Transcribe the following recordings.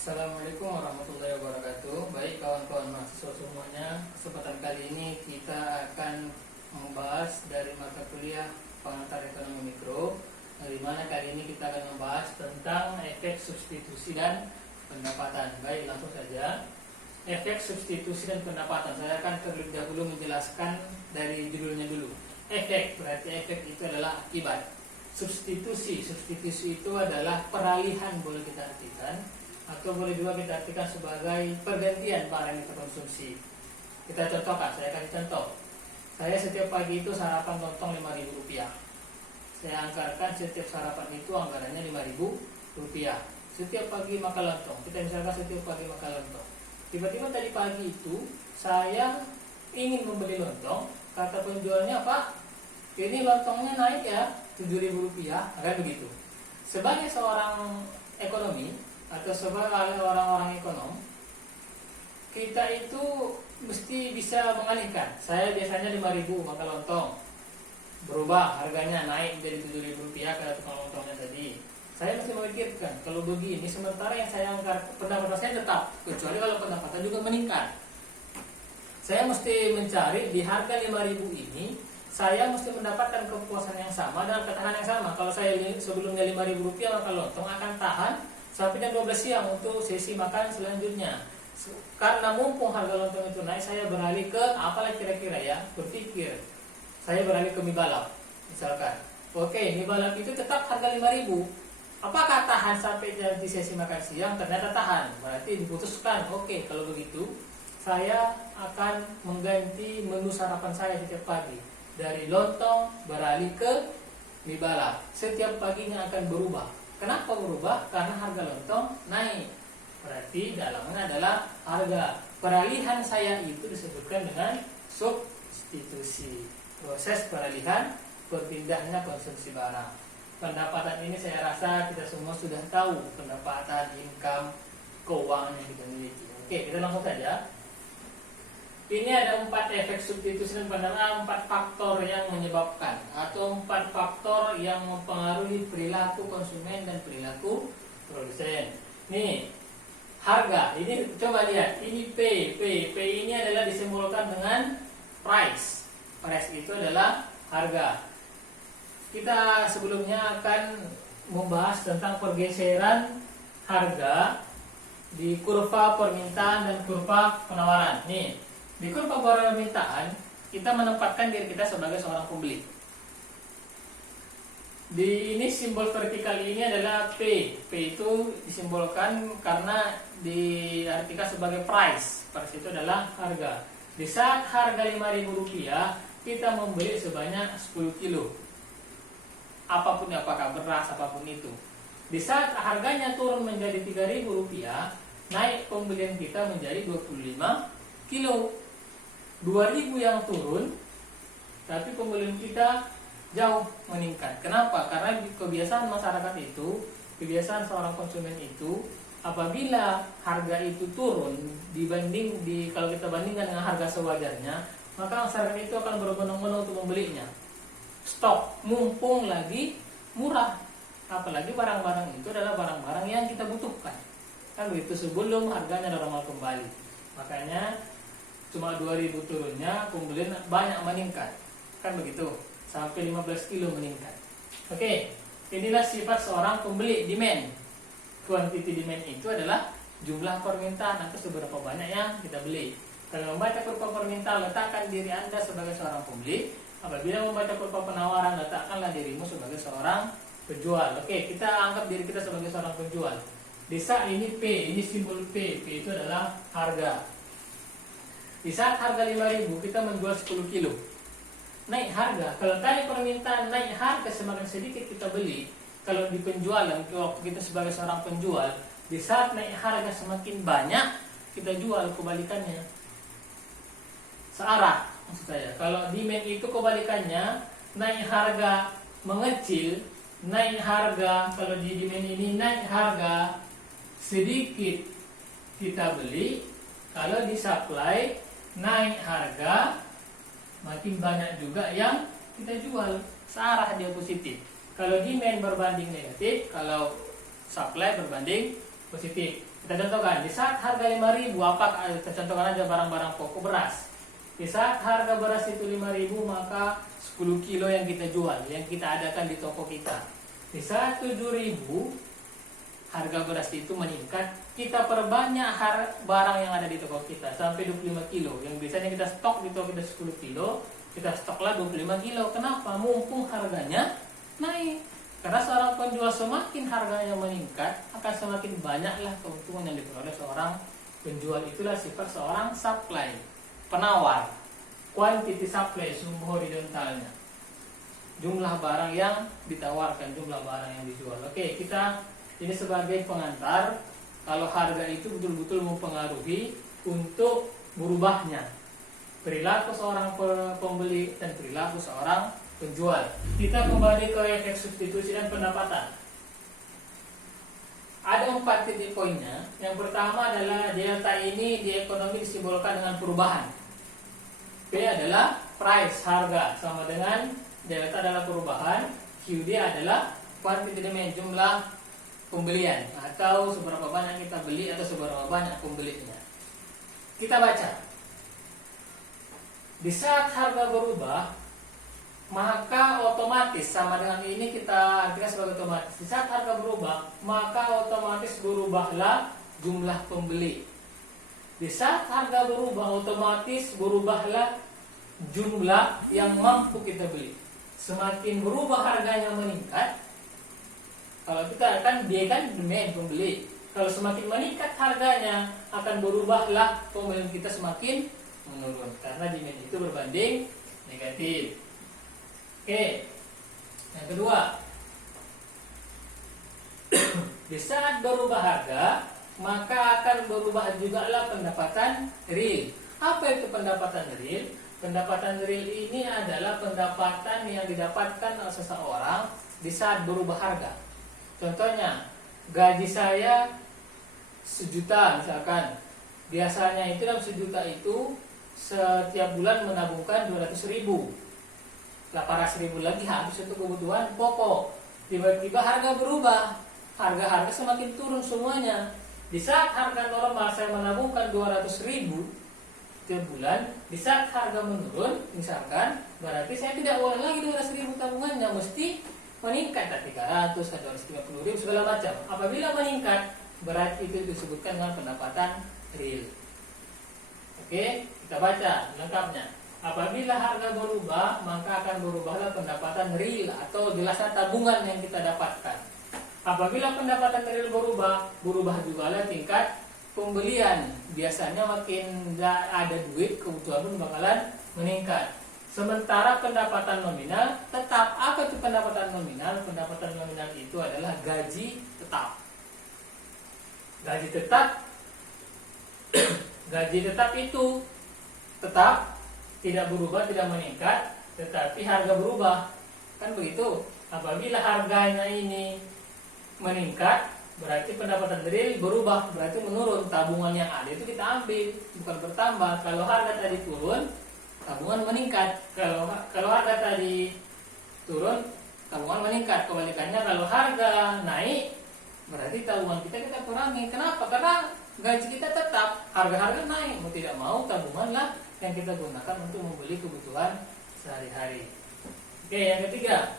Assalamualaikum warahmatullahi wabarakatuh. Baik kawan-kawan mahasiswa semuanya, kesempatan kali ini kita akan membahas dari mata kuliah pengantar ekonomi mikro, di mana kali ini kita akan membahas tentang efek substitusi dan pendapatan. Baik, langsung saja. Efek substitusi dan pendapatan. Saya akan terlebih dahulu menjelaskan dari judulnya dulu. Efek berarti efek itu adalah akibat. Substitusi itu adalah peralihan, boleh kita artikan, atau boleh juga kita artikan sebagai pergantian barang yang kita konsumsi. Kita contohkan, saya kasih contoh. Saya setiap pagi itu sarapan lontong Rp5.000. Saya anggarkan setiap sarapan itu anggarannya Rp5.000. Setiap pagi makan lontong. Kita misalkan setiap pagi makan lontong. Tiba-tiba tadi pagi itu saya ingin membeli lontong. Kata penjualnya, Pak, ini lontongnya naik ya Rp7.000, akan begitu. Sebagai seorang ekonomi atau sebagai orang-orang ekonom, kita itu mesti bisa mengalihkan. Saya biasanya Rp5.000 makan lontong, berubah harganya naik menjadi Rp7.000 kata tukang lontongnya tadi. Saya mesti memikirkan, kalau begini sementara yang saya angkat pendapatan saya tetap, kecuali kalau pendapatan juga meningkat. Saya mesti mencari di harga Rp5.000 ini, saya mesti mendapatkan kepuasan yang sama dan ketahanan yang sama. Kalau saya sebelumnya Rp5.000 makan lontong, akan tahan sampai jam 12 siang untuk sesi makan selanjutnya. Karena mumpung harga lontong itu naik, saya beralih ke apalah kira-kira ya, berpikir. Saya beralih ke mie balap, misalkan. Oke, mie balap itu tetap harga Rp5.000. Apakah tahan sampai di sesi makan siang? Ternyata tahan. Berarti diputuskan, oke, kalau begitu saya akan mengganti menu sarapan saya setiap pagi. Dari lontong beralih ke mie balap. Setiap paginya akan berubah. Kenapa berubah? Karena harga lontong naik. Berarti dalamnya adalah harga. Peralihan saya itu disebutkan dengan substitusi. Proses peralihan berpindahnya konsumsi barang. Pendapatan ini saya rasa kita semua sudah tahu. Pendapatan, income, keuangan yang kita miliki. Oke, kita langsung saja. Ini ada 4 efek substitusi dan pendapatan, 4 faktor yang menyebabkan atau 4 faktor yang mempengaruhi perilaku konsumen dan perilaku produsen. Nih, harga. Ini coba lihat, ini P ini adalah disimbolkan dengan price. Price itu adalah harga. Kita sebelumnya akan membahas tentang pergeseran harga di kurva permintaan dan kurva penawaran. Nih, di kurva permintaan, kita menempatkan diri kita sebagai seorang pembeli. Di ini simbol vertikal ini adalah P. P itu disimbolkan karena diartikan sebagai price. Price itu adalah harga. Di saat harga Rp5.000, kita membeli sebanyak 10 kilo. Apapun, apakah beras, apapun itu. Di saat harganya turun menjadi Rp3.000, naik pembelian kita menjadi 25 kilo. 2.000 yang turun, tapi pembelian kita jauh meningkat. Kenapa? Karena kebiasaan masyarakat itu, kebiasaan seorang konsumen itu, apabila harga itu turun kalau kita bandingkan dengan harga sewajarnya, maka masyarakat itu akan berbondong-bondong untuk membelinya. Stok mumpung lagi murah, apalagi barang-barang itu adalah barang-barang yang kita butuhkan. Kan begitu, sebelum harganya normal kembali. Makanya cuma 2.000 turunnya, pembelian banyak meningkat. Kan begitu, sampai 15 kilo meningkat. Oke, inilah sifat seorang pembeli, demand. Quantity demand itu adalah jumlah permintaan atau seberapa banyak yang kita beli. Kalau membaca kurva permintaan, letakkan diri Anda sebagai seorang pembeli. Apabila membaca kurva penawaran, letakkanlah dirimu sebagai seorang penjual. Oke, kita anggap diri kita sebagai seorang penjual. Di saat ini P, ini simbol P. P itu adalah harga. Di saat harga Rp5.000, kita menjual 10 kilo. Naik harga. Kalau tadi permintaan naik harga, semakin sedikit kita beli. Kalau di penjualan, waktu kita sebagai seorang penjual, di saat naik harga semakin banyak, kita jual, kebalikannya. Searah, maksud saya. Kalau demand itu kebalikannya, naik harga mengecil, naik harga, kalau di demand ini naik harga, sedikit kita beli. Kalau di supply, naik harga, makin banyak juga yang kita jual. Searah dia positif. Kalau demand berbanding negatif, kalau supply berbanding positif. Kita contohkan, di saat harga 5.000, apa kita contohkan aja barang-barang pokok beras. Di saat harga beras itu 5.000, maka 10 kilo yang kita jual, yang kita adakan di toko kita. Di saat 7.000, harga beras itu meningkat, kita perbanyak barang yang ada di toko kita sampai 25 kilo. Yang biasanya kita stok di toko kita 10 kilo, kita stoklah 25 kilo. Kenapa? Mumpung harganya naik. Karena seorang penjual semakin harganya meningkat, akan semakin banyaklah keuntungan yang diperoleh seorang penjual. Itulah sifat seorang supply, penawar. Quantity supply, sumbu horizontalnya. Jumlah barang yang ditawarkan, jumlah barang yang dijual. Oke, kita ini sebagai pengantar. Kalau harga itu betul-betul mempengaruhi untuk berubahnya perilaku seorang pembeli dan perilaku seorang penjual. Kita kembali ke efek substitusi dan pendapatan. Ada 4 titik poinnya. Yang pertama adalah delta ini di ekonomi disimbolkan dengan perubahan. P adalah price, harga, sama dengan delta adalah perubahan. QD adalah quantity demand, jumlah pembelian, atau seberapa banyak kita beli atau seberapa banyak pembelinya. Kita baca. Di saat harga berubah, maka otomatis, sama dengan ini kita artikan sebagai otomatis. Di saat harga berubah, maka otomatis berubahlah jumlah pembeli. Di saat harga berubah, otomatis berubahlah jumlah yang mampu kita beli. Semakin berubah harganya meningkat, kalau kita akan dia kan demand pembeli. Kalau semakin meningkat harganya, akan berubahlah pembelian kita semakin menurun. Karena demand itu berbanding negatif. Oke, yang kedua, di saat berubah harga, maka akan berubah jugalah pendapatan real. Apa itu pendapatan real? Pendapatan real ini adalah pendapatan yang didapatkan oleh seseorang di saat berubah harga. Contohnya, gaji saya 1 juta misalkan. Biasanya itu dalam 1 juta itu setiap bulan menabungkan 200.000. 800.000 lagi habis untuk kebutuhan pokok. Tiba-tiba harga berubah, harga semakin turun semuanya. Di saat harga normal saya menabungkan 200.000 tiap bulan, di saat harga menurun misalkan, berarti saya tidak boleh lagi 200.000 tabungannya, mesti meningkat ke 300, 250.000 segala macam. Apabila meningkat, berarti itu disebutkan dengan pendapatan real. Oke, kita baca lengkapnya. Apabila harga berubah, maka akan berubahlah pendapatan real atau jelasnya tabungan yang kita dapatkan. Apabila pendapatan real berubah jugalah tingkat pembelian. Biasanya makin ada duit, kebutuhan pun bakalan meningkat. Sementara pendapatan nominal tetap. Apa itu pendapatan nominal? Pendapatan nominal itu adalah gaji tetap. Gaji tetap itu tetap tidak berubah, tidak meningkat, tetapi harga berubah. Kan begitu. Apabila harganya ini meningkat, berarti pendapatan real berubah, berarti menurun. Tabungan yang ada itu kita ambil, bukan bertambah. Kalau harga tadi turun, tabungan meningkat. Kalau harga tadi turun, tabungan meningkat. Kebalikannya, kalau harga naik, berarti tabungan kita kurangi. Kenapa? Karena gaji kita tetap, harga naik. Mau tidak mau, tabungan lah yang kita gunakan untuk membeli kebutuhan sehari-hari. Oke, yang ketiga,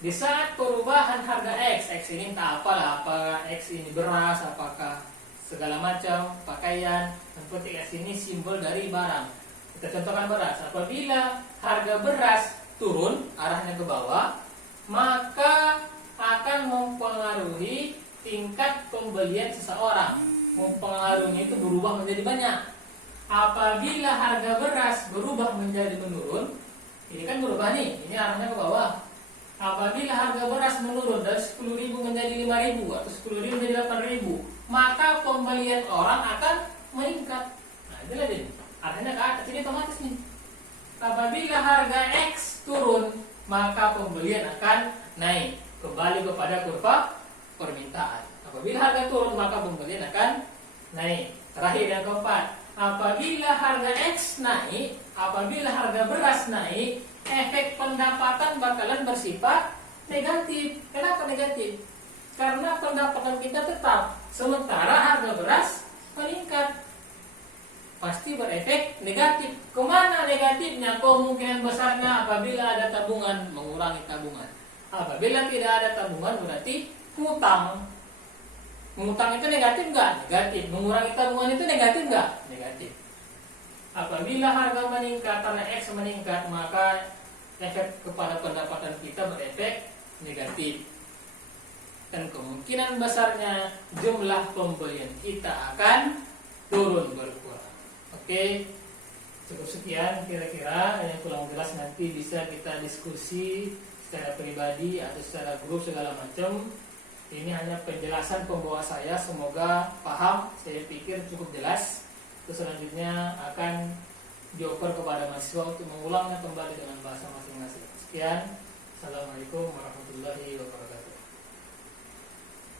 di saat perubahan harga X ini tak apalah, apakah X ini beras, apakah segala macam pakaian, yang penting X ini simbol dari barang. Kita contohkan beras. Apabila harga beras turun arahnya ke bawah, maka akan mempengaruhi tingkat pembelian seseorang. Mempengaruhi itu berubah menjadi banyak. Apabila harga beras berubah menjadi menurun, ini kan berubah nih, ini arahnya ke bawah. Apabila harga beras menurun dari 10.000 menjadi 5.000 atau 10.000 menjadi 8.000, maka pembelian orang akan meningkat. Nah, itulah dia. Arahnya ke atas, ini otomatis nih. Apabila harga X turun, maka pembelian akan naik. Kembali kepada kurva permintaan. Apabila harga turun, maka pembelian akan naik. Terakhir yang keempat, apabila harga X naik, apabila harga beras naik, efek pendapatan bakalan bersifat negatif. Kenapa negatif? karena pendapatan kita tetap, sementara harga beras meningkat. Pasti berefek negatif. Kemana negatifnya? Kemungkinan besarnya apabila ada tabungan, mengurangi tabungan. Apabila tidak ada tabungan berarti hutang. Mengutang itu negatif nggak? Negatif. Mengurangi tabungan itu negatif nggak? Negatif. Apabila harga meningkat, karena X meningkat, maka efek kepada pendapatan kita berefek negatif. Dan kemungkinan besarnya jumlah pembelian kita akan turun berkurang. Oke, cukup sekian kira-kira. Yang kurang jelas nanti bisa kita diskusi secara pribadi atau secara grup segala macam. Ini hanya penjelasan pembawa saya, semoga paham. Saya pikir cukup jelas. Terus selanjutnya akan dioper kepada mahasiswa untuk mengulangnya kembali dengan bahasa masing-masing. Sekian, assalamualaikum warahmatullahi wabarakatuh.